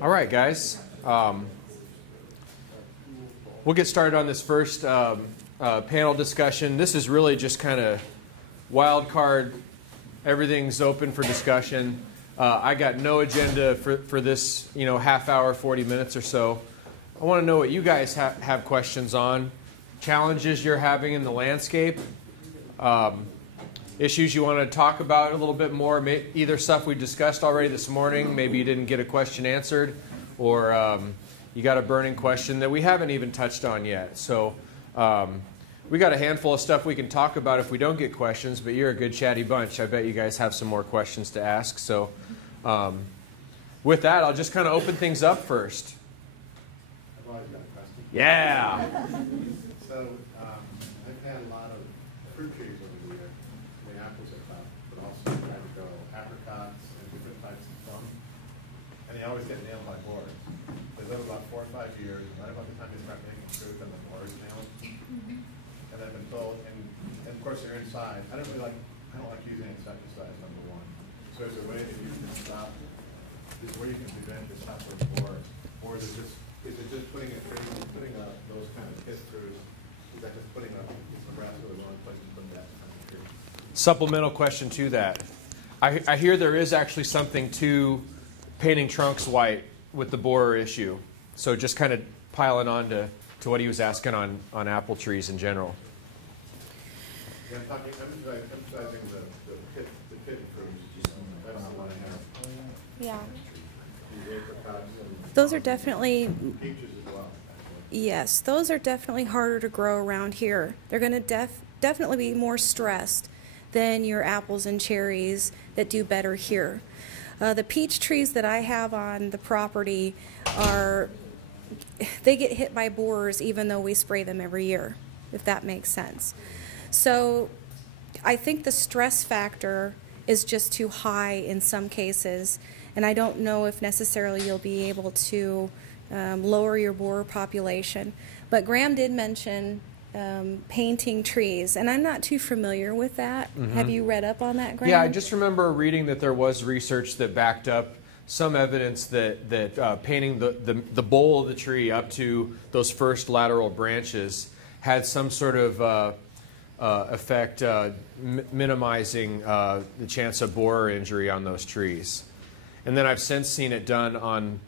All right, guys. We'll get started on this first panel discussion. This is really just kind of wild card. Everything's open for discussion. I got no agenda for this, half hour, 40 minutes or so. I want to know what you guys have questions on, challenges you're having in the landscape, issues you want to talk about a little bit more, either stuff we discussed already this morning, maybe you didn't get a question answered, or you got a burning question that we haven't even touched on yet. So we got a handful of stuff we can talk about if we don't get questions, but you're a good chatty bunch. I bet you guys have some more questions to ask. So with that, I'll just kind of open things up first. I've always got a question. Yeah. So I've had a lot of fruit trees over the years. The apples are tough, but also trying to grow apricots and different types of plum. And they always get nailed by boars. They live about 4 or 5 years, and right about the time they start making fruit, then the boars nail them. And I've been told, and of course they're inside. I don't like using insecticides, number one. So is there a way that you can stop, is where you can prevent this type of boars? Or is it just putting those kind of hit throughs? Is that just putting a piece of grass over the wrong place and putting that kind of tree? Supplemental question to that. I hear there is actually something to painting trunks white with the borer issue. So just kind of piling on to what he was asking on apple trees in general. Yeah, I'm emphasizing the pit fruits. That's the one I have. Yeah. The apricots and Those are definitely, peaches as well. yes, those are definitely harder to grow around here. They're going to definitely be more stressed than your apples and cherries that do better here. The peach trees that I have on the property they get hit by borers even though we spray them every year, if that makes sense. So I think the stress factor is just too high in some cases, and I don't know if necessarily you'll be able to lower your borer population. But Graham did mention painting trees, and I'm not too familiar with that. Mm-hmm. Have you read up on that, Graham? Yeah, I just remember reading that there was research that backed up some evidence that painting the bole of the tree up to those first lateral branches had some sort of effect minimizing the chance of borer injury on those trees. And then I've since seen it done on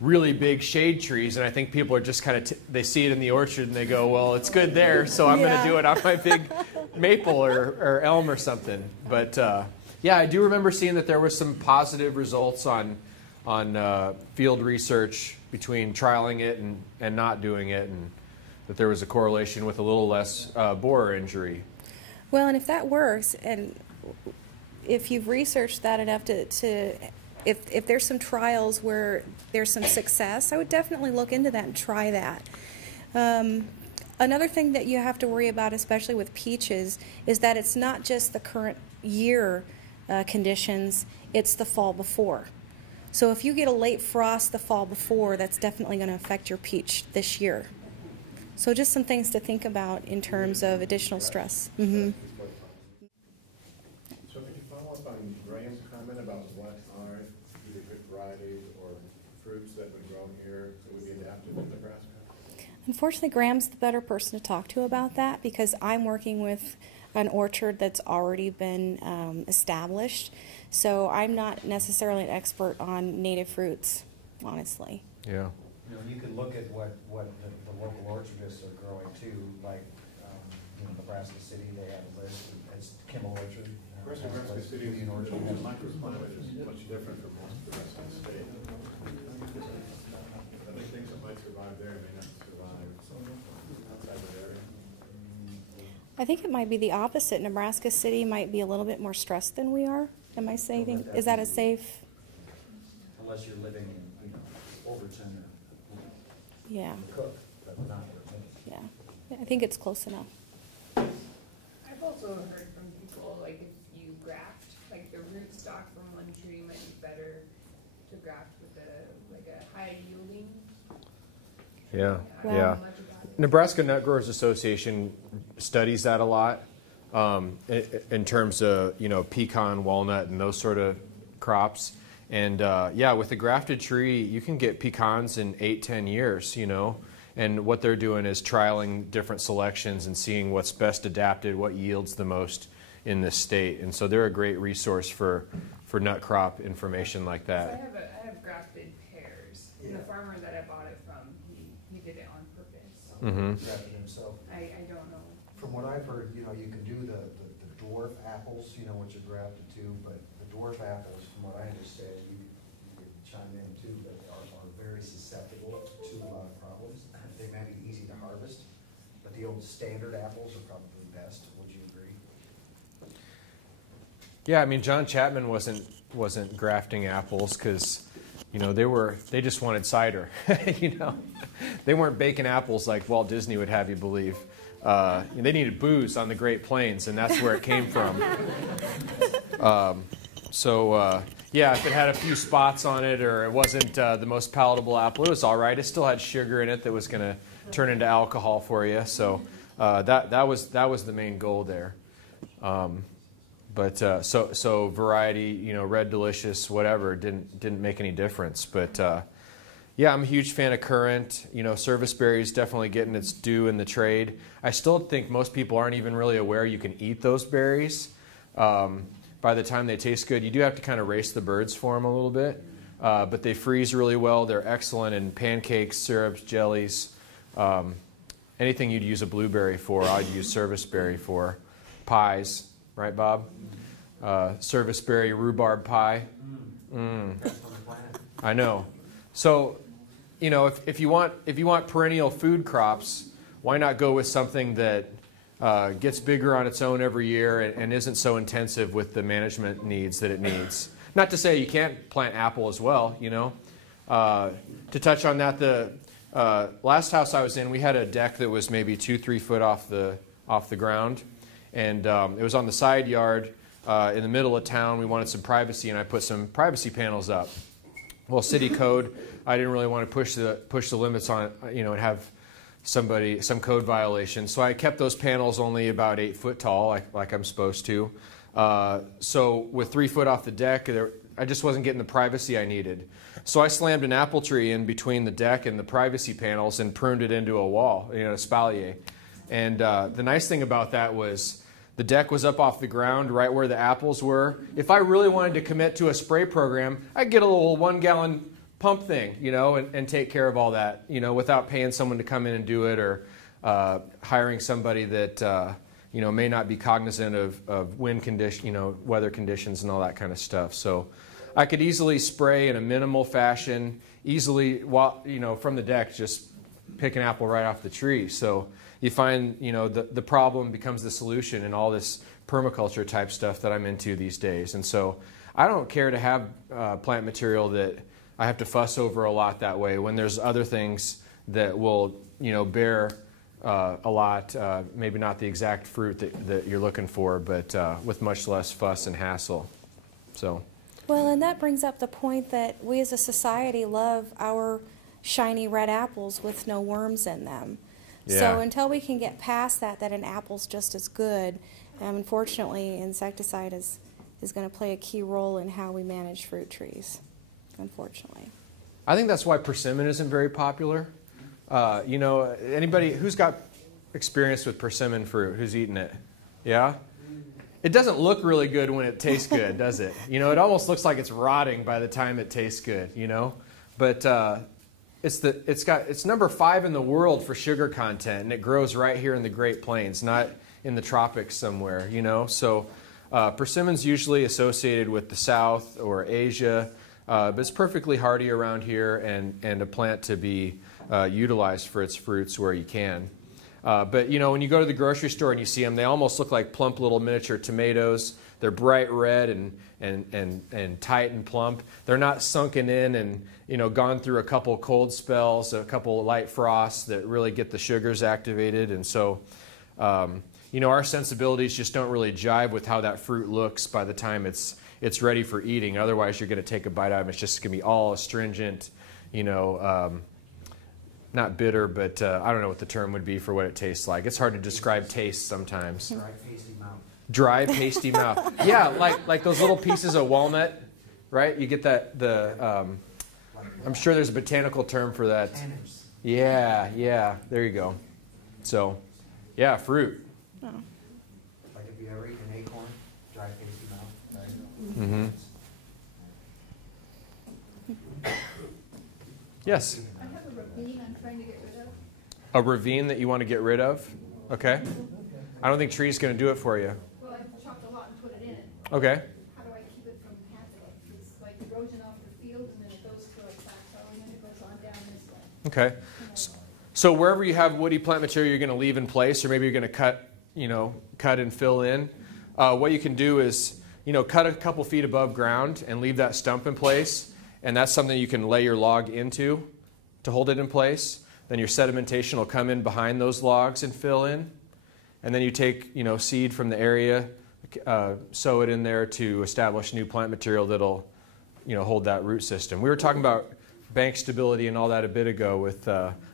really big shade trees, and I think people are just kind of, they see it in the orchard and they go, well, it's good there, so I'm going to do it on my big maple or elm or something. But yeah, I do remember seeing that there was some positive results on field research between trialing it and not doing it, and that there was a correlation with a little less borer injury. Well, and if that works, and if you've researched that enough if there's some trials where there's some success, I would definitely look into that and try that. Another thing that you have to worry about, especially with peaches, is that it's not just the current year conditions, it's the fall before. So if you get a late frost the fall before, that's definitely going to affect your peach this year. So just some things to think about in terms of additional stress. Mm-hmm. So could you follow up on Graham's comment about what are either good varieties or fruits that would grow here that would be adapted in Nebraska? Unfortunately, Graham's the better person to talk to about that, because I'm working with an orchard that's already been established. So I'm not necessarily an expert on native fruits, honestly. Yeah. You can look at what the local orchardists are growing too, like Nebraska City, they have a list. It's Kimmel Orchard. Nebraska City, the microclimate is much different from most of the rest of the state. I think things that might survive there may not survive outside of the area. I think it might be the opposite. Nebraska City might be a little bit more stressed than we are. Am I saying? Is that a safe? Unless you're living in Overton or Yeah. Cook, but not Overton. Yeah, I think it's close enough. I've also heard from people, like if you graft, like the rootstock from one tree might be better to graft with a high yielding. Yeah, Wow. yeah. Nebraska Nut Growers Association studies that a lot in terms of pecan, walnut, and those sort of crops. And yeah, with a grafted tree, you can get pecans in 8-10 years, you know. And what they're doing is trialing different selections and seeing what's best adapted, what yields the most in this state. And so they're a great resource for nut crop information like So that. I have grafted pears, and the farmer that I bought it from, he did it on purpose. Mm-hmm. Grafted himself. I don't know. From what I've heard, you know, you can do the dwarf apples, you know, which are grafted too, but the dwarf apples, from what I understand, you could chime in too, but are very susceptible to a lot of problems. They may be easy to harvest, but the old standard apples are probably best. Would you agree? Yeah, I mean, John Chapman wasn't grafting apples because, you know, they just wanted cider. You know, they weren't baking apples like Walt Disney would have you believe. They needed booze on the Great Plains, and that's where it came from. Yeah, if it had a few spots on it or it wasn't the most palatable apple, it was all right. It still had sugar in it that was going to turn into alcohol for you. So that was the main goal there. So variety, you know, Red Delicious, whatever, didn't make any difference. But yeah, I'm a huge fan of currant. You know, service berry is definitely getting its due in the trade. I still think most people aren't even really aware you can eat those berries. By the time they taste good, you do have to kind of race the birds for them a little bit. But they freeze really well. They're excellent in pancakes, syrups, jellies. Anything you'd use a blueberry for, I'd use service berry for. Pies, right, Bob? Service berry rhubarb pie. I know. So, you know, if you want perennial food crops, why not go with something that gets bigger on its own every year and isn't so intensive with the management needs that it needs? Not to say you can't plant apple as well, you know. To touch on that, the last house I was in, we had a deck that was maybe 2-3 foot off the ground, and it was on the side yard in the middle of town. We wanted some privacy, and I put some privacy panels up. Well, city code, I didn't really want to push the limits on it, you know, and have some code violation. So I kept those panels only about 8 foot tall, like I'm supposed to. So with 3 foot off the deck, I just wasn't getting the privacy I needed. So I slammed an apple tree in between the deck and the privacy panels and pruned it into a wall, you know, a espalier. And the nice thing about that was the deck was up off the ground right where the apples were. If I really wanted to commit to a spray program, I'd get a little 1-gallon pump thing, you know, and take care of all that, you know, without paying someone to come in and do it or hiring somebody that, you know, may not be cognizant of wind condition, you know, weather conditions and all that kind of stuff. So I could easily spray in a minimal fashion, easily, you know, from the deck, just pick an apple right off the tree. So you find, you know, the problem becomes the solution in all this permaculture type stuff that I'm into these days. And so I don't care to have plant material that I have to fuss over a lot that way when there's other things that will, you know, bear a lot, maybe not the exact fruit that you're looking for, but with much less fuss and hassle. So. Well, and that brings up the point that we as a society love our shiny red apples with no worms in them. Yeah. So until we can get past that an apple's just as good, unfortunately, insecticide is going to play a key role in how we manage fruit trees, unfortunately. I think that's why persimmon isn't very popular. You know, anybody who's got experience with persimmon fruit, who's eaten it? Yeah? It doesn't look really good when it tastes good, does it? You know, it almost looks like it's rotting by the time it tastes good, you know? But it's number 5 in the world for sugar content, and it grows right here in the Great Plains, not in the tropics somewhere, you know? So persimmon's usually associated with the South or Asia, but it's perfectly hardy around here and a plant to be utilized for its fruits where you can. But, you know, when you go to the grocery store and you see them, they almost look like plump little miniature tomatoes. They're bright red and tight and plump. They're not sunken in and, you know, gone through a couple cold spells, a couple light frosts that really get the sugars activated. And so, you know, our sensibilities just don't really jive with how that fruit looks by the time it's ready for eating. Otherwise, you're going to take a bite out of it. It's just going to be all astringent, you know, not bitter, but I don't know what the term would be for what it tastes like. It's hard to describe taste sometimes. Dry, pasty mouth. Dry, pasty mouth. Yeah, like those little pieces of walnut right? You get that, I'm sure there's a botanical term for that. Tannins. Yeah, there you go. So, yeah, fruit. Oh. Like if you ever eat an acorn, dry tasty mouth. Mm-hmm. Yes? I have a ravine I'm trying to get rid of. A ravine that you want to get rid of? Okay. I don't think tree's going to do it for you. Well, I've chopped a lot and put it in it. Okay. How do I keep it from happening? It's like erosion off the field and then it goes to a plateau and then it goes on down this way. Okay. So wherever you have woody plant material you're going to leave in place, or maybe you're going to cut and fill in, what you can do is, cut a couple feet above ground and leave that stump in place. And that's something you can lay your log into to hold it in place. Then your sedimentation will come in behind those logs and fill in. And then you take, seed from the area, sow it in there to establish new plant material that'll, hold that root system. We were talking about bank stability and all that a bit ago with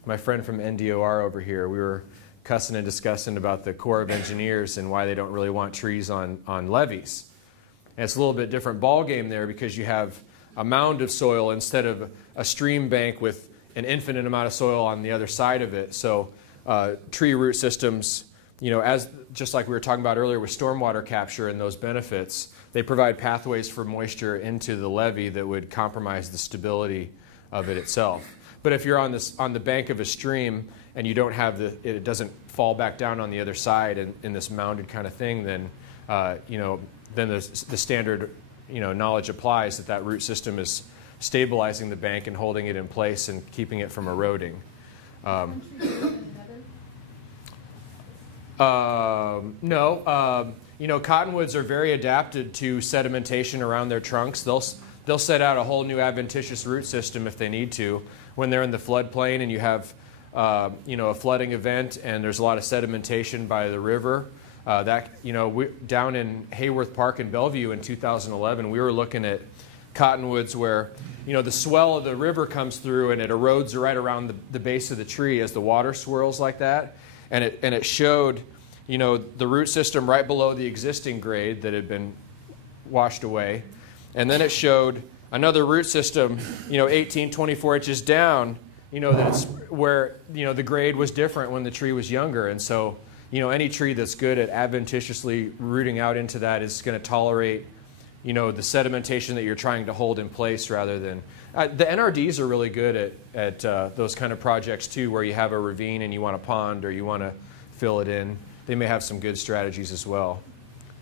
my friend from NDOR over here. We were cussing and discussing about the Corps of Engineers and why they don't really want trees on levees. And it's a little bit different ball game there because you have a mound of soil instead of a stream bank with an infinite amount of soil on the other side of it. So tree root systems, just like we were talking about earlier with stormwater capture and those benefits, they provide pathways for moisture into the levee that would compromise the stability of it itself. But if you're on the bank of a stream and you don't have it doesn't fall back down on the other side in this mounded kind of thing, then then the standard knowledge applies that root system is stabilizing the bank and holding it in place and keeping it from eroding. No. Cottonwoods are very adapted to sedimentation around their trunks. They'll set out a whole new adventitious root system if they need to. When they're in the floodplain and you have a flooding event and there's a lot of sedimentation by the river, down in Hayworth Park in Bellevue in 2011, we were looking at cottonwoods where the swell of the river comes through and it erodes right around the base of the tree as the water swirls like that, and it showed the root system right below the existing grade that had been washed away, and then it showed another root system 18, 24 inches down, that's where the grade was different when the tree was younger. And so any tree that's good at adventitiously rooting out into that is going to tolerate, the sedimentation that you're trying to hold in place rather than... the NRDs are really good at those kind of projects too, where you have a ravine and you want a pond or you want to fill it in. They may have some good strategies as well.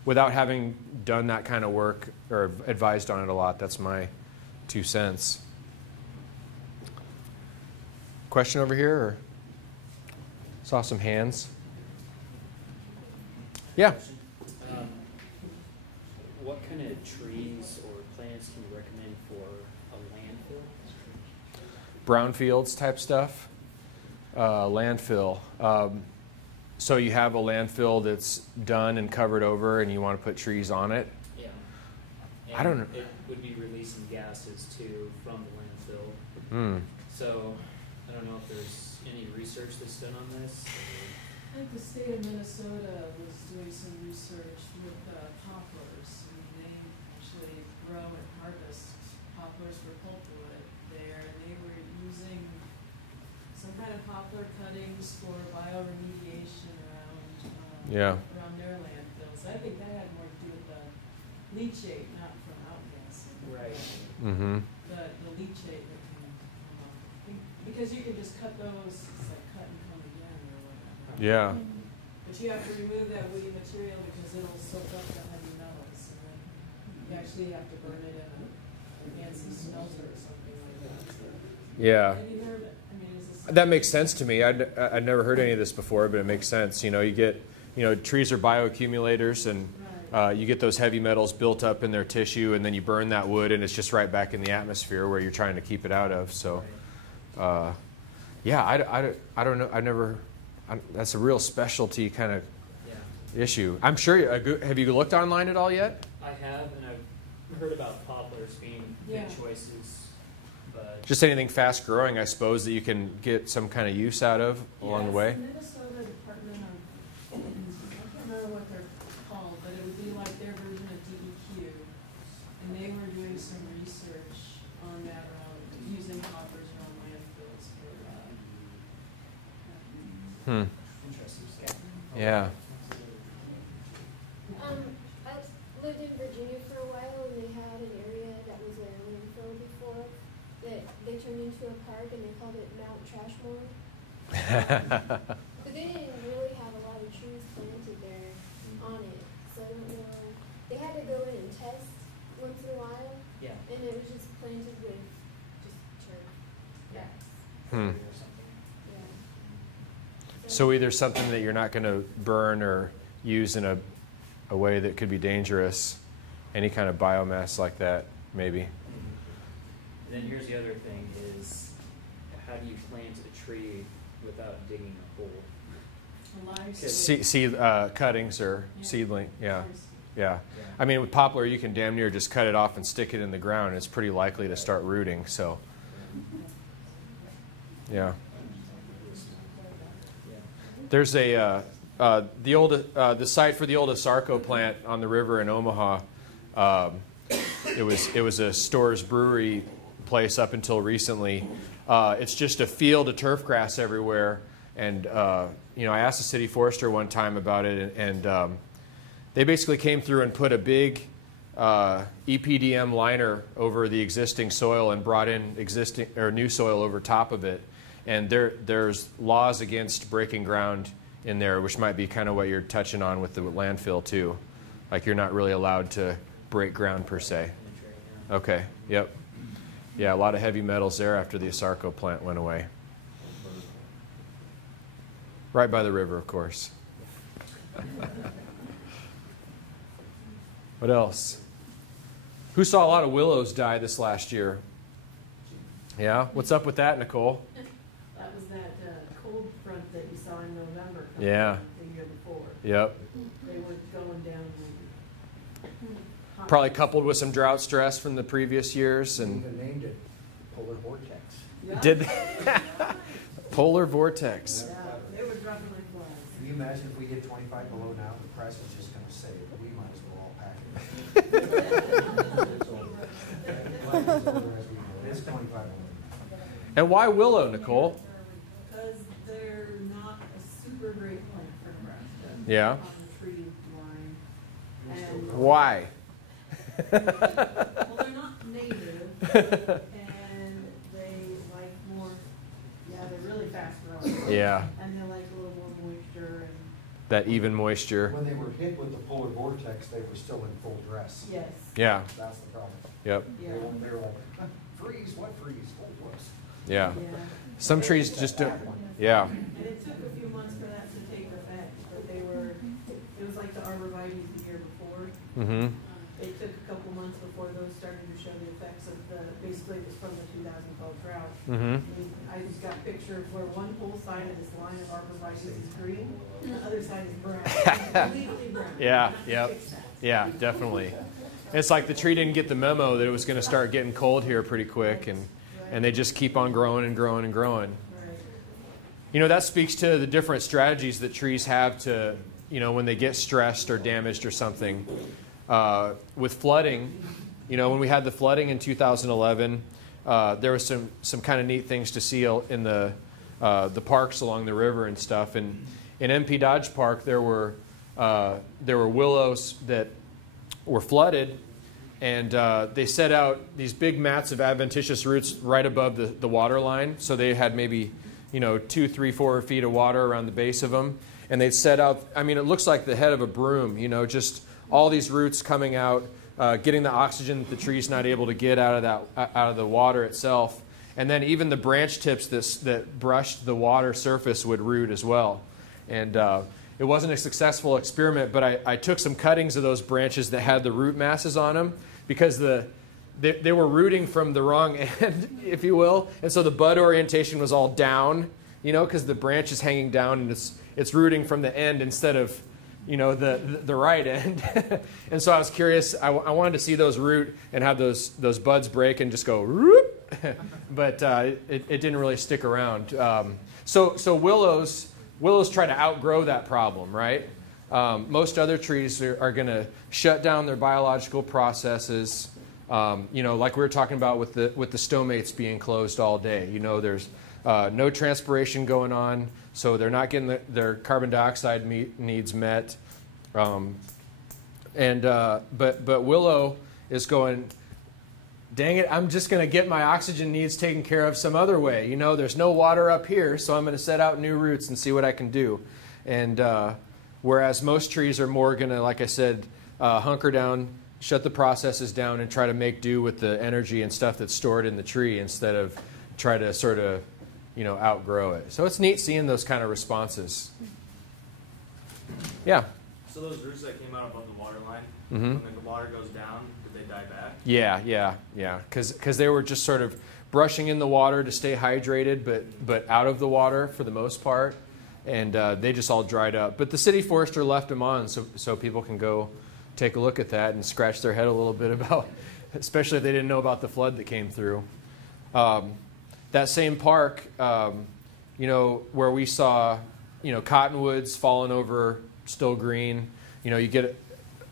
Without having done that kind of work or advised on it a lot, that's my 2 cents. Question over here? Or? Saw some hands. Yeah. What kind of trees or plants can you recommend for a landfill? Brownfields type stuff. Landfill. So you have a landfill that's done and covered over and you want to put trees on it? Yeah. I don't know. It would be releasing gases too from the landfill. Mm. So I don't know if there's any research that's done on this. I think the state of Minnesota was doing some research with poplars. They actually grow and harvest poplars for pulpwood there, and they were using some kind of poplar cuttings for bioremediation around their landfills. I think that had more to do with the leachate, not from outgassing. Right. Mm-hmm. The leachate that can, because you can just cut those, it's like cut and come again or whatever. Yeah. But you have to remove that woody material because it'll soak up the heavy metals, and then you actually have to burn it in a fancy smelter or something like that. So, Yeah. have you heard? I mean, is this That makes sense to me. I'd never heard any of this before, but it makes sense. You get, trees are bioaccumulators, and you get those heavy metals built up in their tissue, and then you burn that wood, and it's just right back in the atmosphere where you're trying to keep it out of. So, I don't know. That's a real specialty kind of issue. I'm sure. Have you looked online at all yet? I have, and I've heard about poplars being good choices. But Just anything fast growing, I suppose, that you can get some kind of use out of along the way. The Minnesota Department of, I can't remember what they're called, but it would be like their version of DEQ. And and they were doing some research on that around using poplars around landfills for, Interesting. Yeah. I lived in Virginia for a while, and they had an area that was a landfill before that they turned into a park, and they called it Mount Trashmore. But they didn't really have a lot of trees planted there on it, so I don't know. They had to go in and test once in a while, Yeah. and it was just planted with just turf grass. Hmm. Or something. Yeah. So either something that you're not going to burn or use in a way that could be dangerous, any kind of biomass like that, maybe. And then here's the other thing is, how do you plant a tree without digging a hole? a live Cuttings or Yeah. seedling, yeah. Nice. Yeah. I mean, with poplar, you can damn near just cut it off and stick it in the ground. It's pretty likely to start rooting, so, yeah. There's the site for the old Asarco plant on the river in Omaha. It was a Storrs Brewery place up until recently. It's just a field of turf grass everywhere. And, I asked the city forester one time about it, and they basically came through and put a big EPDM liner over the existing soil and brought in new soil over top of it. And there's laws against breaking ground in there, which might be kind of what you're touching on with the landfill too. Like you're not really allowed to break ground per se. Okay, yep. Yeah, a lot of heavy metals there after the Asarco plant went away. Right by the river, of course. What else? Who saw a lot of willows die this last year? Yeah? What's up with that, Nicole? That was that cold front that you saw in November. Yeah. The year before. Yep. They were going down. Probably coupled with some drought stress from the previous years. We And even named it Polar Vortex. Yeah. did Polar Vortex. Yeah, they were dropping like flies. Can you imagine if we get 25 below now, the press is just going to say, we might as well all pack it. It's 25 below. And why willow, Nicole? Because they're not a super great plant for Nebraska. Yeah. On the tree line. And, Why? well, they're not native, and they like more, they're really fast growing. Yeah, And they like a little more moisture and, that even moisture. When they were hit with the Polar Vortex, they were still in full dress. yes. Yeah, That's the problem. yep, Yeah. They were like, freeze, what freeze? Oh, whoops. yeah. Yeah. Some trees just don't. Yeah, And it took a few months for that to take effect, but it was like the arborvitaes the year before. mm-hmm. It took a couple months before those started to show the effects of basically it was from the 2012 drought. Mm-hmm. I just got a picture of where one whole side of this line of arborvitaes is green, and the other side is brown. Completely brown. Yeah, Not to yep. fix that. Yeah, definitely. It's like the tree didn't get the memo that it was going to start getting cold here pretty quick, and they just keep on growing and growing and growing. Right. That speaks to the different strategies that trees have to, when they get stressed or damaged or something. With flooding, when we had the flooding in 2011, there was some kind of neat things to see in the parks along the river and stuff. And in MP Dodge Park, there were willows that were flooded, and they set out these big mats of adventitious roots right above the water line. So they had maybe 2, 3, 4 feet of water around the base of them, and they'd set out. I mean, it looks like the head of a broom. Just all these roots coming out, getting the oxygen that the tree's not able to get out of the water itself. And then even the branch tips that brushed the water surface would root as well. And it wasn't a successful experiment, but I took some cuttings of those branches that had the root masses on them because they were rooting from the wrong end, if you will. And so the bud orientation was all down, because the branch is hanging down and it's rooting from the end instead of the right end. And so I was curious. I wanted to see those root and have those buds break and just go whoop. But it didn't really stick around. So willows try to outgrow that problem, right? Most other trees are going to shut down their biological processes, You know, like we were talking about with the stomates being closed all day. You know, there's no transpiration going on, so they're not getting their carbon dioxide needs met. But Willow is going, dang it, I'm just going to get my oxygen needs taken care of some other way. You know, there's no water up here, so I'm going to set out new roots and see what I can do. And whereas most trees are more going to, like I said, hunker down, shut the processes down, and try to make do with the energy and stuff that's stored in the tree instead of try to sort of, you know, outgrow it. So it's neat seeing those kind of responses. Yeah? So those roots that came out above the water line, Mm-hmm. when the water goes down, did they die back? Yeah. Because they were just sort of brushing in the water to stay hydrated, but out of the water for the most part, and they just all dried up. But the city forester left them on so people can go take a look at that and scratch their head a little bit about, especially if they didn't know about the flood that came through. That same park, you know, where we saw, you know, cottonwoods falling over, still green. You know, you get it.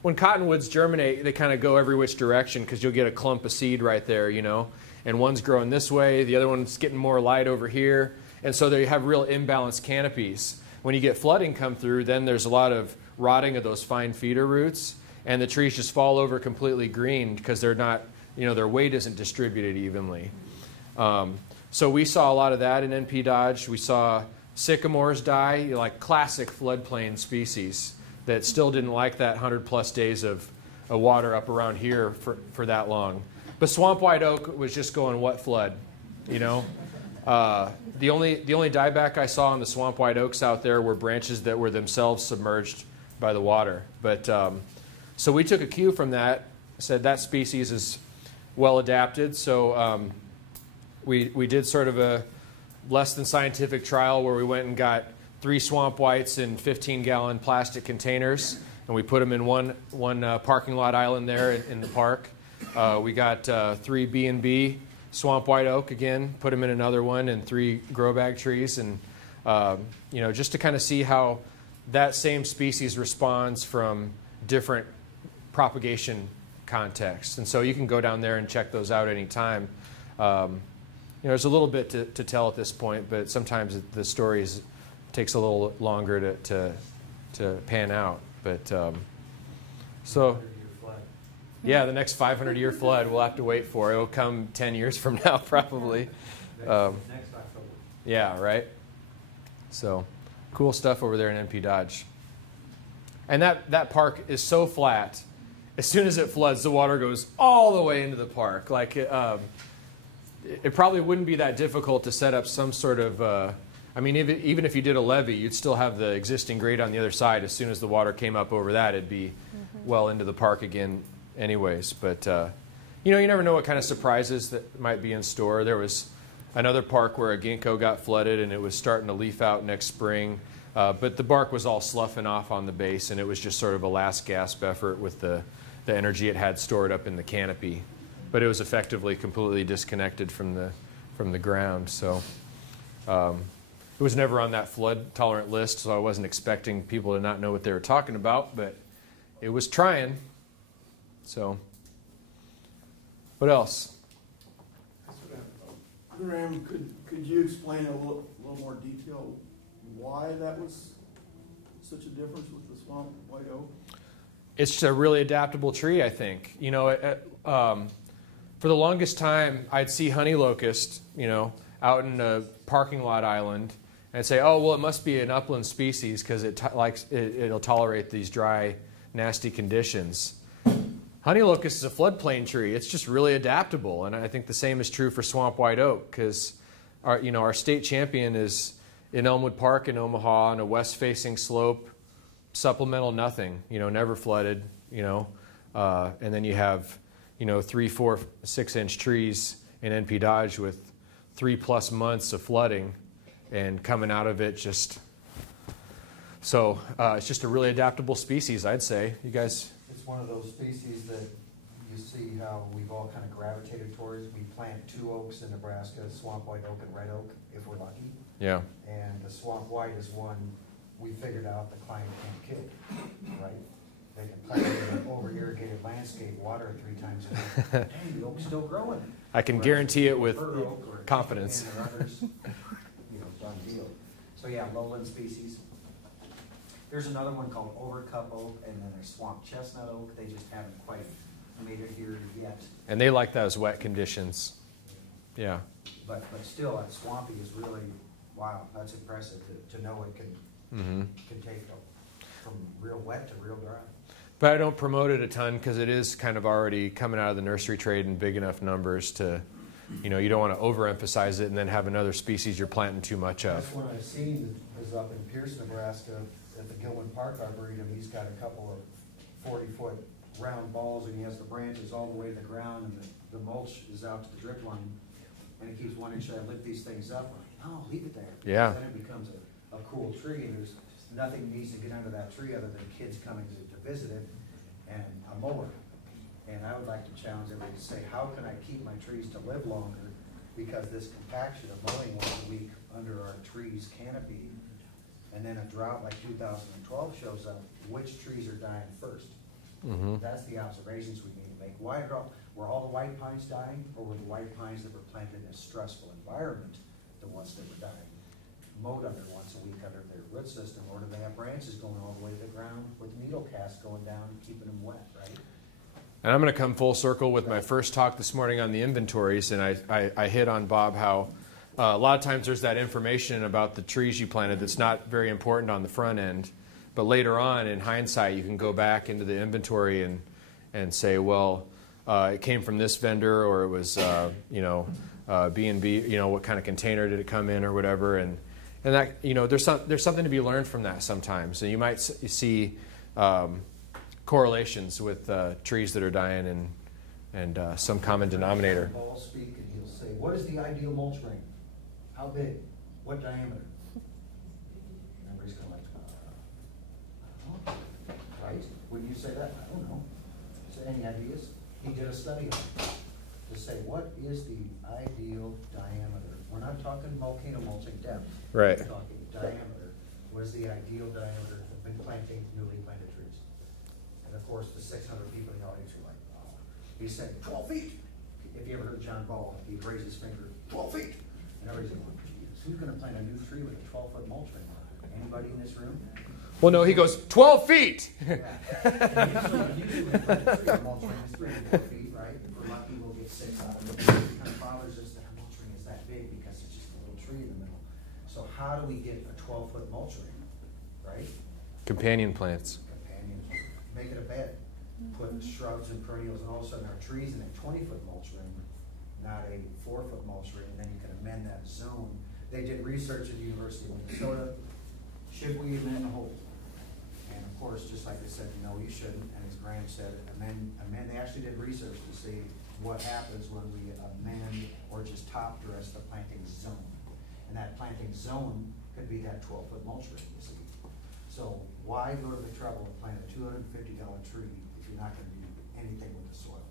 When cottonwoods germinate, they kind of go every which direction because you'll get a clump of seed right there, you know. And one's growing this way, the other one's getting more light over here. And so they have real imbalanced canopies. When you get flooding come through, then there's a lot of rotting of those fine feeder roots. And the trees just fall over completely green because they're not, you know, their weight isn't distributed evenly. So we saw a lot of that in NP Dodge. We saw sycamores die, you know, like classic floodplain species that still didn't like that 100-plus days of water up around here for that long. But swamp white oak was just going, what flood, you know? The only dieback I saw on the swamp white oaks out there were branches that were themselves submerged by the water. But so we took a cue from that, said that species is well adapted. So we did sort of a less than scientific trial where we went and got 3 swamp whites in 15-gallon plastic containers, and we put them in one parking lot island there in the park. We got 3 B&B swamp white oak again, put them in another one, and 3 grow bag trees, and you know, just to kind of see how that same species responds from different propagation contexts. And so you can go down there and check those out anytime. You know, there's a little bit to tell at this point, but sometimes the stories takes a little longer to pan out. But so, yeah, the next 500-year flood we'll have to wait for. It'll come 10 years from now, probably. Next October. Yeah, right? So, cool stuff over there in NP Dodge. And that park is so flat. As soon as it floods, the water goes all the way into the park. Like, it probably wouldn't be that difficult to set up some sort of... I mean, even if you did a levee, you'd still have the existing grade on the other side. As soon as the water came up over that, it'd be well into the park again anyways. But, you know, you never know what kind of surprises that might be in store. There was another park where a ginkgo got flooded, and it was starting to leaf out next spring. But the bark was all sloughing off on the base, and it was just sort of a last gasp effort with the energy it had stored up in the canopy. But it was effectively completely disconnected from the ground. So... it was never on that flood-tolerant list, so I wasn't expecting people to not know what they were talking about, but it was trying. So, what else? Graham, could you explain a little more detail why that was such a difference with the swamp white oak? It's just a really adaptable tree, I think. You know, for the longest time, I'd see honey locust, you know, out in a parking lot island, and say, oh, well, it must be an upland species because it'll tolerate these dry, nasty conditions. Honey locust is a floodplain tree. It's just really adaptable, and I think the same is true for swamp white oak because our state champion is in Elmwood Park in Omaha on a west-facing slope, supplemental nothing, you know, never flooded, you know, and then you have, you know, 3, 4, 6-inch trees in NP Dodge with 3+ months of flooding. And coming out of it just... So it's just a really adaptable species, I'd say. You guys... It's one of those species that you see how we've all kind of gravitated towards. We plant 2 oaks in Nebraska, swamp white oak and red oak, if we're lucky. Yeah. And the swamp white is one we figured out the climate can't kill, right? They can plant it in an over-irrigated landscape, water it 3 times a week. Dang, the oak's still growing. I can guarantee it with Fir oak or confidence. Or others, done deal. So yeah, lowland species. There's another one called overcup oak, and then there's swamp chestnut oak. They just haven't quite made it here yet. And they like those wet conditions. Yeah. But still, that swampy is really, wow, that's impressive to know it can take from real wet to real dry. But I don't promote it a ton because it is kind of already coming out of the nursery trade in big enough numbers to, you don't want to overemphasize it and then have another species you're planting too much of. That's one I've seen is up in Pierce, Nebraska, at the Gilman Park Arboretum. He's got a couple of 40-foot round balls, and he has the branches all the way to the ground, and the mulch is out to the drip line. And he keeps wondering, should I lift these things up? I'm like, no, leave it there. Yeah. Then it becomes a cool tree, and there's nothing needs to get under that tree other than kids coming to visit it and a mower. And I would like to challenge everybody to say, how can I keep my trees to live longer? Because this compaction of mowing once a week under our trees canopy, and then a drought like 2012 shows up, which trees are dying first? That's the observations we need to make. Were all the white pines dying, or were the white pines that were planted in a stressful environment the ones that were dying? Mowed under once a week under their root system, or do they have branches going all the way to the ground with needle casts going down and keeping them wet, right? And I'm going to come full circle with my first talk this morning on the inventories, and I hit on, Bob, how a lot of times there's that information about the trees you planted that's not very important on the front end, but later on, in hindsight, you can go back into the inventory and say, well, it came from this vendor, or it was, B&B, what kind of container did it come in, or whatever, and that, there's something to be learned from that sometimes. And you might see correlations with trees that are dying and some common denominator. Ball speak, and he'll say, what is the ideal mulch ring? How big? What diameter? And everybody's kind of like, I don't know. Right? Wouldn't you say that? I don't know. So any ideas? He did a study on it to say, what is the ideal diameter? We're not talking volcano mulching depth. Right. We're talking diameter. What is the ideal diameter of been planting newly planted trees? And of course, the 600 people in the audience are like, oh. He said 12 feet. If you ever heard John Ball, he'd raise his finger, 12 feet. And everybody's like, Jesus, who's going to plant a new tree with a 12-foot mulch ring on it? Anybody in this room? Well, no, he goes, 12 feet! Yeah. And usually when you plant a tree, the mulch ring is 3 to 4 feet, right? If we're lucky, we'll get 6 out of it. It kind of bothers us that our mulch ring is that big because it's just a little tree in the middle. So how do we get a 12-foot mulch ring, right? Companion plants. Make it a bed. Put shrubs and perennials, and all of a sudden our trees in a 20-foot mulch ring, not a 4-foot mulch ring, and then you can amend that zone. They did research at the University of Minnesota. Should we amend the whole? And of course, just like I said, no, you shouldn't. And as Graham said, amend. They actually did research to see what happens when we amend or just top dress the planting zone. And that planting zone could be that 12-foot mulch ring, you see. So why go to the trouble and plant a $250 tree if you're not going to do anything with the soil?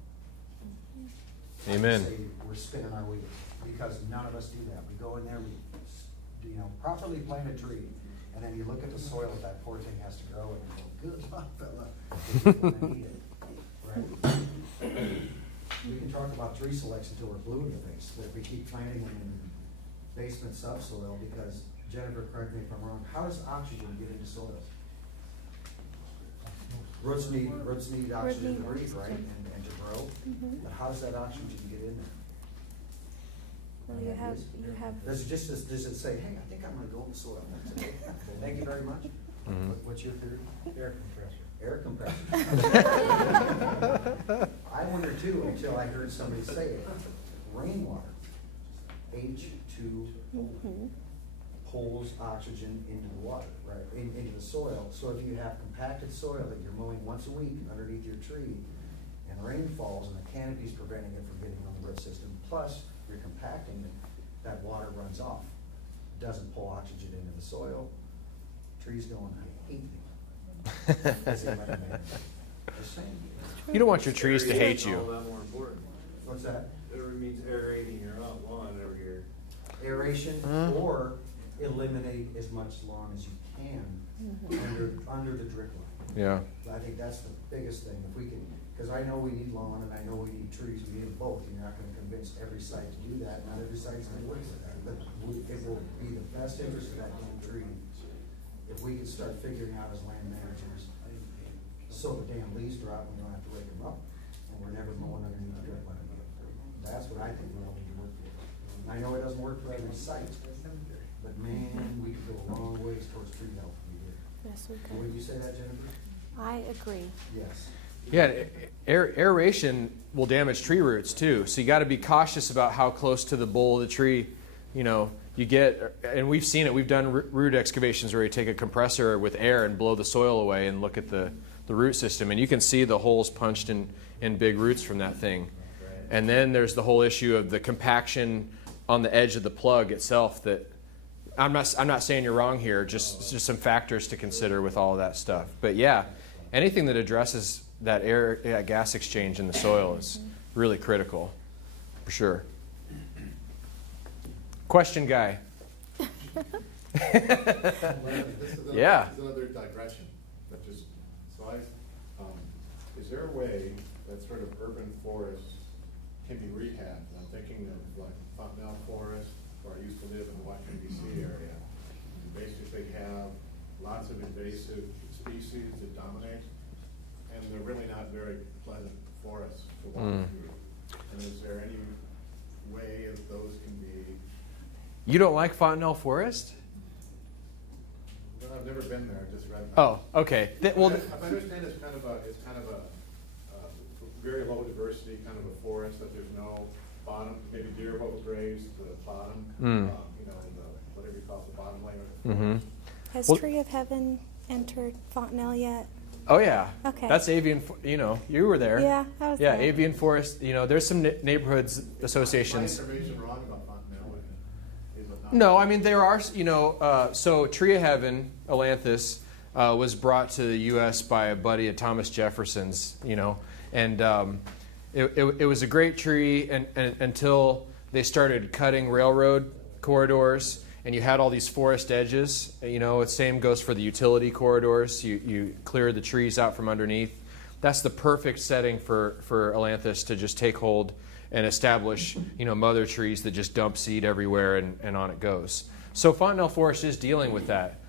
Amen. Say we're spinning our wheels because none of us do that. We go in there, we properly plant a tree, and then you look at the soil that poor thing has to grow, and you go, good luck, fella, if you're going to need it. Right? We can talk about tree selection until we're blue in the face, but if we keep planting them in basement subsoil, because Jennifer, correct me if I'm wrong, how does oxygen get into soil? Roots need oxygen to breathe, right, and to grow. But how does that oxygen get in there? Well, you have. Does it say, hey, I think I'm going to go in the soil? Thank you very much. What's your theory? Air compressor. I wonder too until I heard somebody say it. Rainwater, H2O, pulls oxygen into the water, right, into the soil. So if you have compacted soil that you're mowing once a week underneath your tree, and rain falls and the canopy is preventing it from getting on the root system, plus you're compacting it, that water runs off. Doesn't pull oxygen into the soil. Trees going, I hate me. You don't want your trees to hate you. All that more important. What's that? It means aerating your lawn over here. Aeration or eliminate as much lawn as you can under the drip line. Yeah. I think that's the biggest thing. If we can, because I know we need lawn and I know we need trees, we need them both. You're not gonna convince every site to do that. Not every site's gonna work with that. But it will be the best interest of that damn tree if we can start figuring out as land managers, so the damn leaves drop, we don't have to wake them up, and we're never mowing underneath the drip line. That's what I think we all need to work for. And I know it doesn't work for every site, but man, we could go a long ways towards tree health if we did. Yes, we Would could. you say that, Jennifer? I agree. Yes. Yeah, aeration will damage tree roots too. So you got to be cautious about how close to the bole of the tree, you get. And we've seen it. We've done root excavations where you take a compressor with air and blow the soil away and look at the root system, and you can see the holes punched in big roots from that thing. And then there's the whole issue of the compaction on the edge of the plug itself. That I'm not saying you're wrong here. Just some factors to consider with all of that stuff. But yeah, anything that addresses that gas exchange in the soil is really critical, for sure. Question guy. Yeah. This is another digression, but just, is there a way that sort of urban forests can be rehabbed? I'm thinking of like Fontenelle Forest, where I used to live in the Washington DC area. You basically have lots of invasive species that dominate, and they're really not very pleasant forests to walk through. And is there any way that those can be? You don't like Fontenelle Forest? Well, I've never been there. I've just read about Oh, okay. Well, I understand it's kind of a very low diversity kind of a forest, that there's no bottom. Maybe deer will graze the bottom, in the whatever you call it, the bottom layer. Mm-hmm. Has Well- Tree of Heaven entered Fontenelle yet? Oh yeah. Okay. That's avian. You were there. Yeah, I was Yeah, there. avian forest. There's some neighborhoods Is my associations. information wrong about Fontenelle? Is it not? No, I mean there are. So Tree of Heaven, Ailanthus, was brought to the U.S. by a buddy of Thomas Jefferson's. And it was a great tree until they started cutting railroad corridors, and you had all these forest edges. The same goes for the utility corridors. You clear the trees out from underneath. That's the perfect setting for Ailanthus to just take hold and establish, mother trees that just dump seed everywhere and on it goes. So Fontenelle Forest is dealing with that.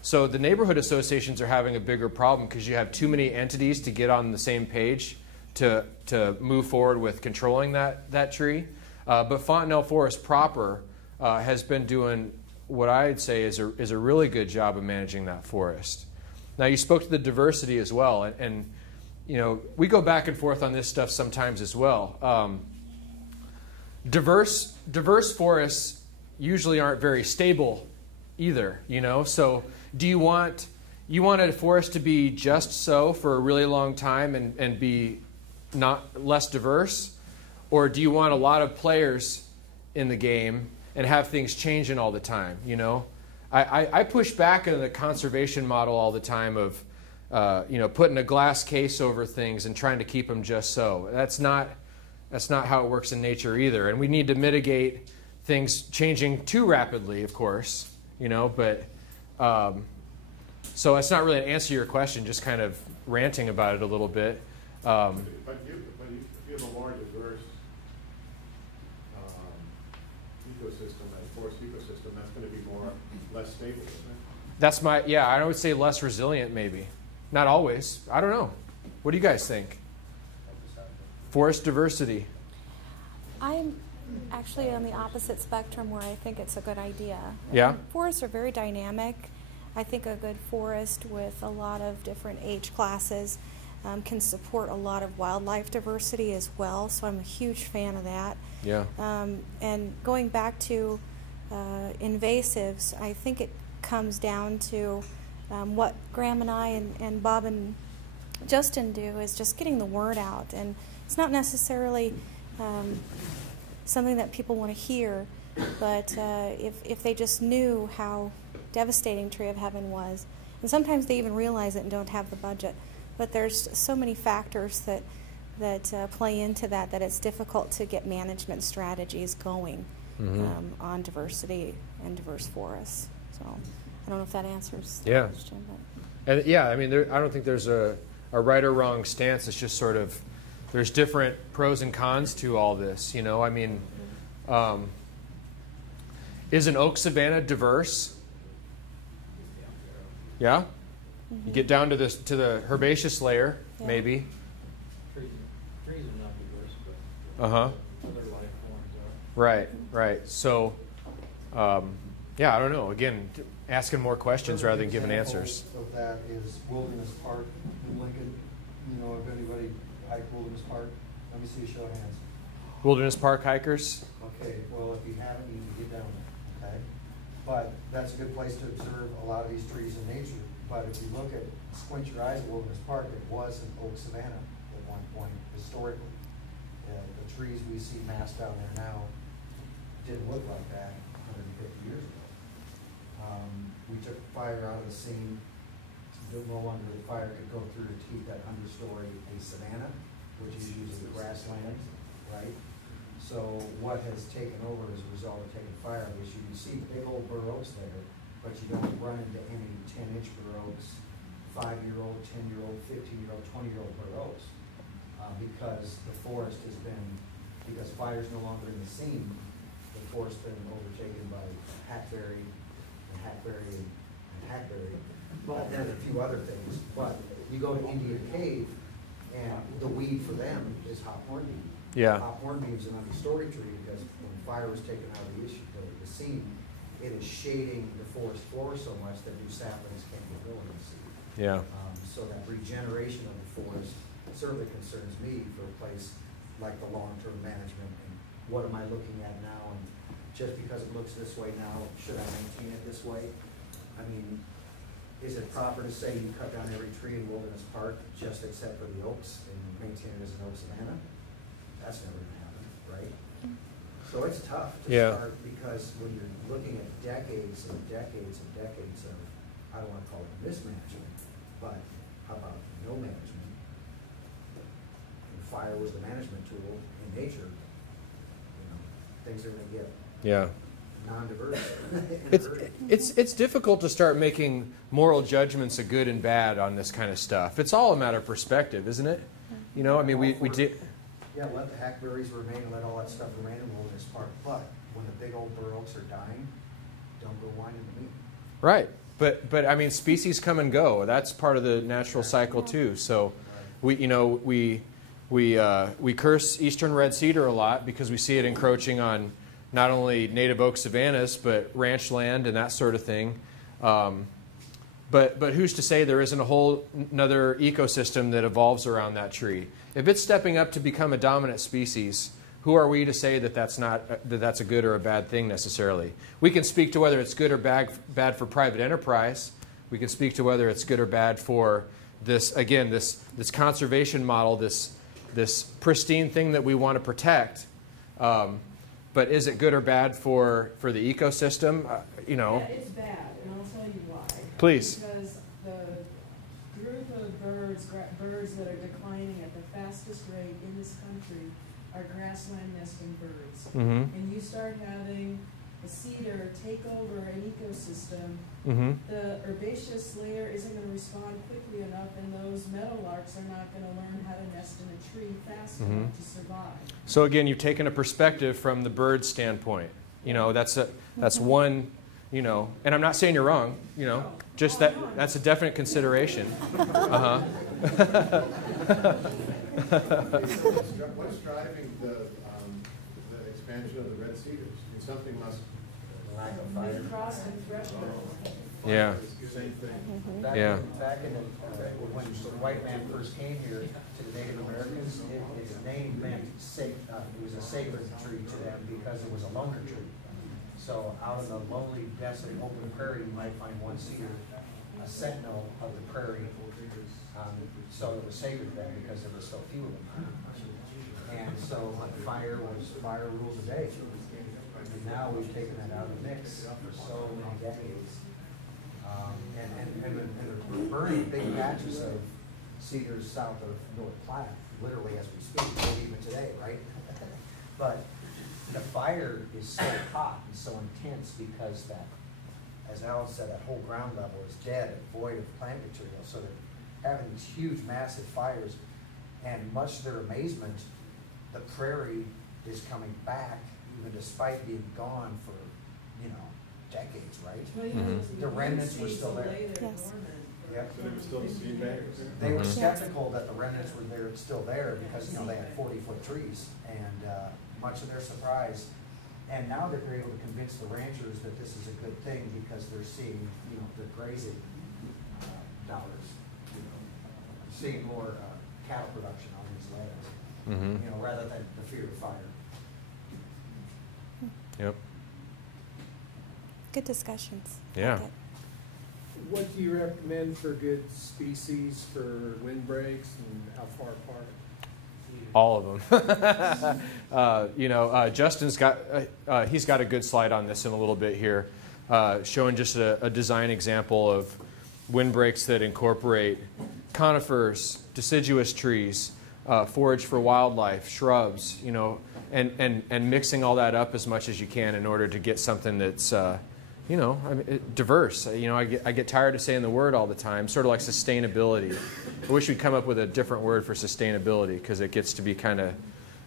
So the neighborhood associations are having a bigger problem because you have too many entities to get on the same page to move forward with controlling that tree. But Fontenelle Forest proper has been doing what I'd say is a really good job of managing that forest. Now you spoke to the diversity as well, and we go back and forth on this stuff sometimes as well. Diverse forests usually aren't very stable either. So do you want a forest to be just so for a really long time and be not less diverse, or do you want a lot of players in the game and have things changing all the time? I push back on the conservation model all the time of putting a glass case over things and trying to keep them just so. That's not how it works in nature either, and we need to mitigate things changing too rapidly, of course. But so it's not really an answer to your question, just kind of ranting about it a little bit. But if you have a more diverse ecosystem, a forest ecosystem, that's going to be less stable, isn't it? I would say less resilient maybe. Not always. I don't know. What do you guys think? Forest diversity. I'm actually on the opposite spectrum where I think it's a good idea. Yeah? Forests are very dynamic. I think a good forest with a lot of different age classes can support a lot of wildlife diversity as well, so I'm a huge fan of that. Yeah. And going back to invasives, I think it comes down to what Graham and I and Bob and Justin do is just getting the word out. And it's not necessarily something that people want to hear, but if they just knew how devastating Tree of Heaven was, and sometimes they even realize it and don't have the budget, but there's so many factors that play into that it's difficult to get management strategies going on diversity and diverse forests. So I don't know if that answers the question. But. And yeah, I mean, I don't think there's a right or wrong stance. It's just sort of, there's different pros and cons to all this. You know, I mean, is an oak savanna diverse? Yeah. You get down to the herbaceous layer, Yeah. maybe. Trees are not diverse, but Uh huh. other life forms are. Right. Right. So, yeah, I don't know. Again, asking more questions rather than giving Example answers. of that is Wilderness Park in Lincoln. You know, if anybody hiked Wilderness Park, let me see a show of hands. Wilderness Park hikers. Okay, well, if you haven't, you can get down there, okay? But that's a good place to observe a lot of these trees in nature. But if you look at, squint your eyes at Wilderness Park, it was an oak savanna at one point historically. The trees we see massed down there now didn't look like that 150 years ago. We took fire out of the scene. No longer the fire could go through to keep that understory a savanna, which is usually grassland, right? So what has taken over as a result of taking fire is you can see big old bur oaks there, but you don't run into any 10-inch bur oaks, 5-year-old, 10-year-old, 15-year-old, 20-year-old bur oaks, because the forest has been, because fire's no longer in the scene, the forest's been overtaken by hackberry and hackberry and hackberry, and a few other things. But you go to Indian Cave, and the weed for them is hop hornbeam. Yeah. Hop hornbeam is an understory tree because when fire was taken out of the scene, it is shading the forest floor so much that new saplings can't get going in the seed. Yeah. So that regeneration of the forest certainly concerns me for a place like the long-term management. And what am I looking at now? And just because it looks this way now, should I maintain it this way? I mean, is it proper to say you cut down every tree in Wilderness Park just except for the oaks and maintain it as an oak savanna? That's never going to happen, right? So it's tough to start because when you're looking at decades and decades and decades of, I don't want to call it mismanagement, but how about no management? And fire was the management tool in nature. You know, things are going to get non-diverse. It's difficult to start making moral judgments of good and bad on this kind of stuff. It's all a matter of perspective, isn't it? You know, I mean, we did. Yeah, let the hackberries remain and let all that stuff remain in Wilderness Park. But when the big old bur oaks are dying, don't go whining to me. Right, but I mean, species come and go. That's part of the natural cycle too. So, we curse eastern red cedar a lot because we see it encroaching on not only native oak savannas but ranch land and that sort of thing. But who's to say there isn't a whole another ecosystem that evolves around that tree? If it's stepping up to become a dominant species, who are we to say that that's a good or a bad thing necessarily? We can speak to whether it's good or bad for private enterprise. We can speak to whether it's good or bad for this conservation model, this pristine thing that we want to protect. But is it good or bad for the ecosystem? Yeah, it's bad, and I'll tell you why. Please. Because the group of birds that are declining at the fastest rate in this country are grassland nesting birds. Mm-hmm. And you start having a cedar take over an ecosystem, Mm-hmm. the herbaceous layer isn't going to respond quickly enough, and those meadowlarks are not going to learn how to nest in a tree fast Mm-hmm. enough to survive. So again, you've taken a perspective from the bird standpoint. You know, that's one. You know, and I'm not saying you're wrong. You know, just that's a definite consideration. What's driving the expansion of the red cedars? I mean, something must. Lack of fire. Frost and threshold. Yeah. Same thing. Back Yeah. Back in when the white man first came here to the Native Americans, its name meant it was a sacred tree to them because it was a loner tree. So out in the lonely, desolate, open prairie, you might find one cedar, a sentinel of the prairie. So it was sacred to them because there were so few of them. And so fire rules the day. And now we've taken that out of the mix for so many decades. And we're burning big patches of cedars south of North Platte, literally as we speak, maybe even today, right? But the fire is so hot and so intense because that as Alan said, that whole ground level is dead and void of plant material. So they're having these huge, massive fires, and much to their amazement, the prairie is coming back, even despite being gone for, decades, right? Well, yeah, Mhm. those The remnants were seeds still will there. lay there Yes. dormant. Yep. So there was still seed bags there? They were Mhm. skeptical that the remnants were there, still there, because, they had 40-foot trees, and much of their surprise. And now that they're able to convince the ranchers that this is a good thing, because they're seeing, the grazing dollars, seeing more cattle production on these lands, Mm-hmm. rather than the fear of fire. Yep. Good discussions. Yeah. Like it. What do you recommend for good species for windbreaks and how far apart? All of them. Justin's got he's got a good slide on this in a little bit here, showing just a design example of windbreaks that incorporate conifers, deciduous trees, forage for wildlife, shrubs, and mixing all that up as much as you can in order to get something that's diverse. I get tired of saying the word all the time, sort of like sustainability. I wish we'd come up with a different word for sustainability, because it gets to be kind of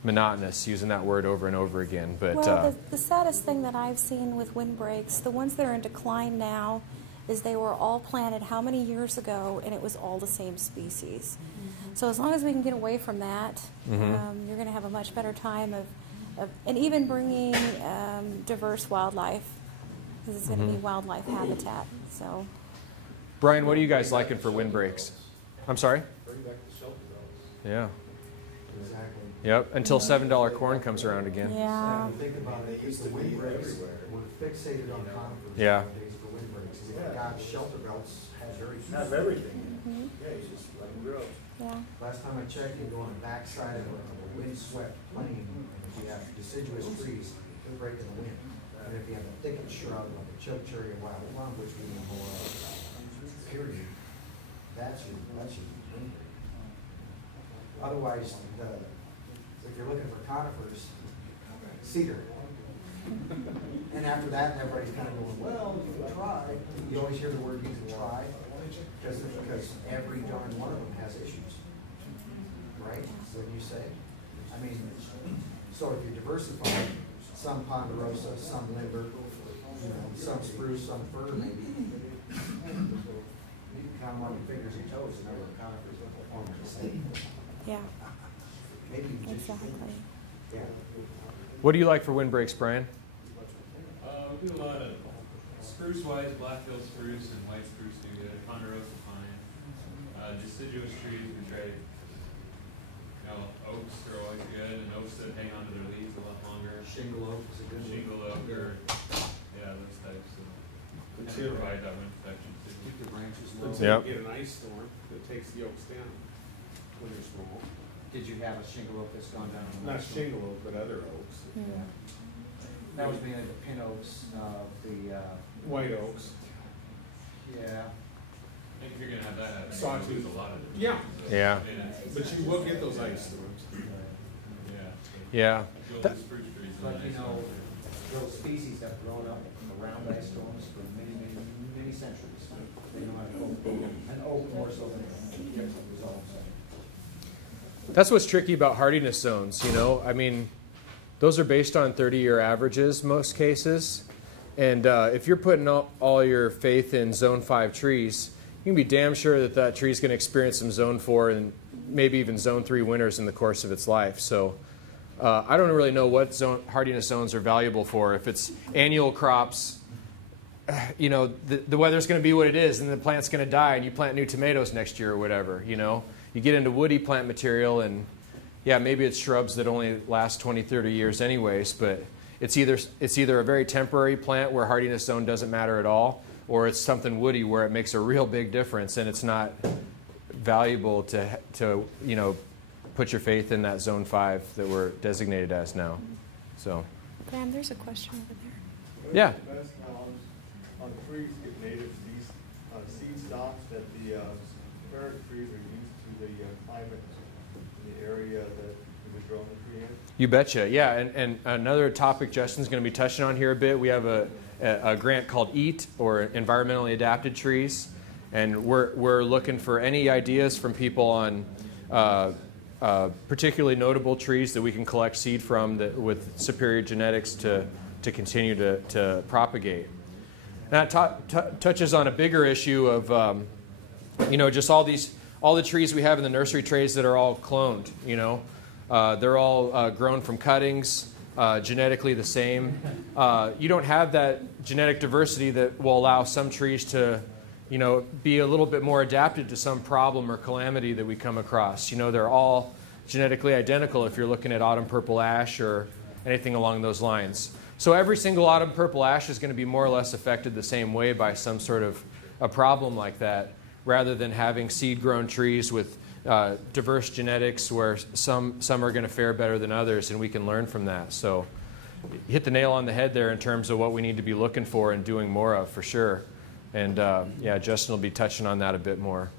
monotonous using that word over and over again. But Well, the saddest thing that I've seen with windbreaks, the ones that are in decline now, is they were all planted how many years ago, and it was all the same species. So as long as we can get away from that, you're going to have a much better time of and even bringing diverse wildlife, because it's going to be wildlife habitat. So, Brian, what are you guys liking for windbreaks? I'm sorry? Bring back the shelter bells. Yeah. Exactly. Yep. Until $7 corn comes around again. yeah. And think about it, if the windbreaks were fixated on conifers Yeah. nowadays for windbreaks, if you got shelter belts, had very few. Have everything. Mhm. Yeah, you just let them grow. Yeah. Last time I checked, you go on the backside of a windswept plain, and if you have deciduous trees, they're breaking the wind. And if you have a thicket shrub like a chokecherry or wild plum, which we need more of, period, that's your windbreak. Otherwise, if you're looking for conifers, cedar. And after that, everybody's kind of going, well, you can try. You always hear the word you can try, because every darn one of them has issues. Right? Wouldn't you say? I mean, so if you diversify, some ponderosa, some limber, some spruce, some fir maybe, you can count them on your fingers and toes and know the conifers will perform the same. Yeah. Maybe you just Exactly. Yeah. What do you like for windbreaks, Brian? We do a lot of spruce-wise, Blackfield spruce and white spruce do good, ponderosa pine. Deciduous trees, we try, oaks are always good, and oaks that hang onto their leaves a lot longer. Shingle oak is a good one. Shingle oak or, those types of, and provide that wind protection too. Keep the branches low. Yep. Until you get an ice storm that takes the oaks down when they're small. Did you have a shingle oak that's gone down? Not shingle oak, but other oaks. Mm. That was mainly the pin oaks, White oaks. yeah. I think if you're gonna have that happen, Sawtooth. you lose a lot of it. Yeah. Yeah. But you will get those ice storms. Yeah. Golden spruce trees. are But nice ones. those species have grown up around ice storms for many, many, many centuries. They know how to cope. And oak more so than gypsum is all I'm saying. That's what's tricky about hardiness zones, I mean, those are based on 30-year averages most cases. And if you're putting all your faith in zone 5 trees, you can be damn sure that tree is going to experience some zone 4 and maybe even zone 3 winters in the course of its life. So I don't really know what hardiness zones are valuable for. If it's annual crops, the weather's going to be what it is, and the plant's going to die, and you plant new tomatoes next year or whatever, You get into woody plant material, and maybe it's shrubs that only last 20, 30 years anyways, but it's either a very temporary plant where hardiness zone doesn't matter at all, or it's something woody where it makes a real big difference, and it's not valuable to put your faith in that zone 5 that we're designated as now. So, Graham, there's a question over there. yeah. Best on trees get native seed stocks that the parent trees are used to the climate in the area that we grow the tree in. You betcha. Yeah, and another topic Justin's going to be touching on here a bit. We have an a grant called EAT, or Environmentally Adapted Trees. And we're looking for any ideas from people on particularly notable trees that we can collect seed from with superior genetics to continue to propagate. That touches on a bigger issue of, just all the trees we have in the nursery trays that are all cloned. They're all grown from cuttings, genetically the same. You don't have that genetic diversity that will allow some trees to, be a little bit more adapted to some problem or calamity that we come across. They're all genetically identical if you're looking at autumn purple ash or anything along those lines. So every single autumn purple ash is going to be more or less affected the same way by some sort of a problem like that, rather than having seed-grown trees with diverse genetics where some are going to fare better than others, and we can learn from that. So you hit the nail on the head there in terms of what we need to be looking for and doing more of, for sure. And Justin will be touching on that a bit more.